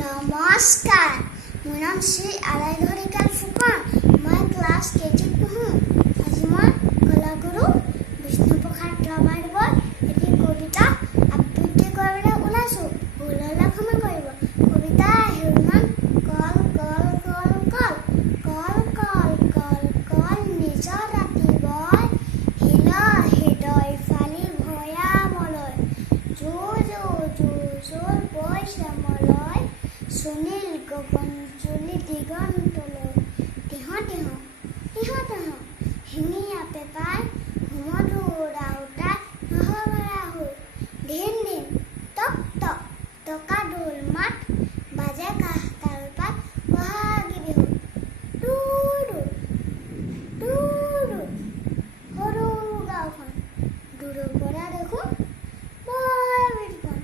নমস্কাৰ, মোৰ নাম শ্ৰী আৰাধ্যৰিকা ফুকন। মই ক্লাছ কেজিত পঢ়োঁ। আজি মই কলাগুৰু বিষ্ণুপ্ৰসাদ ৰাভাদেৱৰ এটি কবিতা আবৃত্তি কৰিবলৈ ওলাইছোঁ। ভুল হ'লে ক্ষমা কৰিব। কবিতা শিৰোনাম কল কল কল কল কল কল কল কল নিজৰ ৰাতিবই শিল হৃদয় ফালি ভৈয়ামলৈ জোৰ জোৰ জোৰ জোৰ বৈ শ্যামলৈ সুনীল গগন জুলি দিগন্তলৈ তিহ তিহ তিহ তিহ শিঙিয়া পেপাৰ সুমধুৰ আওতাৰ সহভৰা হৈ ধিন ধিন টক টক টকা ঢোল মাত বাজে কাহ তালপাত বহাগী বিহু দূৰ দূৰ দূৰ সৰু গাঁওখন দূৰৰ পৰা দেখোঁ বৰ বিলখন।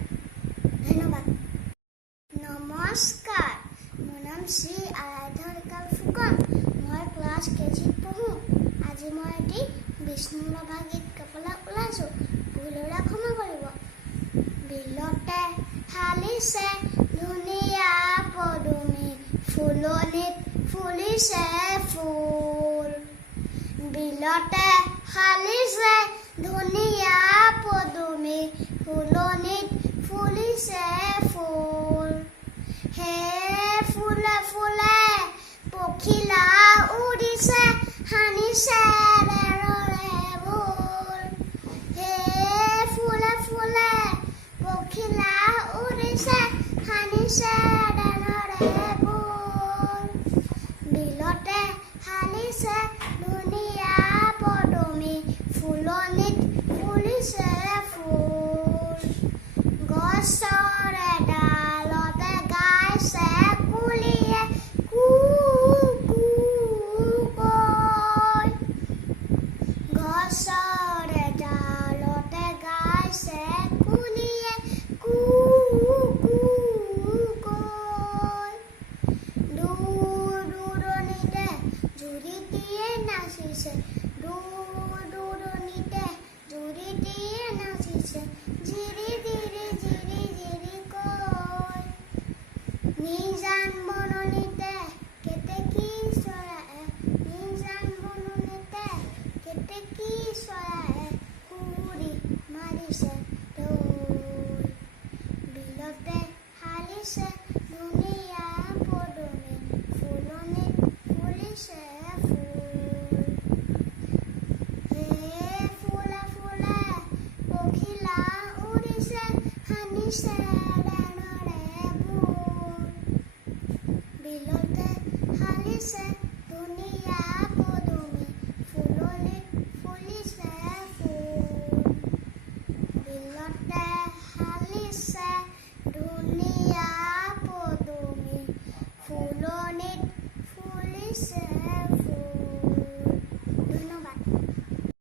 ধন্যবাদ। নমস্কাৰ, মোৰ নাম শ্ৰী আৰাধ্যৰিকা ফুকন। মই ক্লাছ কেজিত পঢ়োঁ। আজি মই এটি বিষ্ণু ৰাভা গীত গাবলৈ ওলাইছোঁ। ভুল হ'লে ক্ষমা কৰিব। বিলতে হালিছে ধুনীয়া পদুমী ফুলনিত ফুলিছে ফুল। বিলতে হালিছে ধুনীয়া পদুমী ফুলনিত ফুলিছে ফুল। হে ফুলে ফুলে পখিলা উৰিছে সানিছে ৰেৰৰে ভোল। হে ফুলে ফুলে পখিলা উৰিছে সানিছে ৰেৰৰে ভোল। বিলতে হালিছে ধুনীয়া পদুমী ফুলনিত ফুলিছে ফুল। গছৰে ডালতে গাইছে কুলিয়ে কু কু কৈ। গছৰে ডালতে গাইছে কুলিয়ে কু কু কৈ। দূৰ দূৰণিতে জুৰিটিয়ে নাচিছে দূৰ দূৰণিতে জুৰিটিয়ে নাচিছে জিৰি জিৰি জিৰি জিৰি কৈ। নিজান বননিতে কেতেকী চৰায়ে নিজান বননিতে কেতেকী চৰায়ে সুৰি মাৰিছে ঢোল। বিলতে হালিছে ধুনীয়া পদুমী ফুলনিত ফুলিছে ফুল। হে ফুলে ফুলে পখিলা উৰিছে সানিছে ৰেৰৰে ভোল। বিলতে হালিছে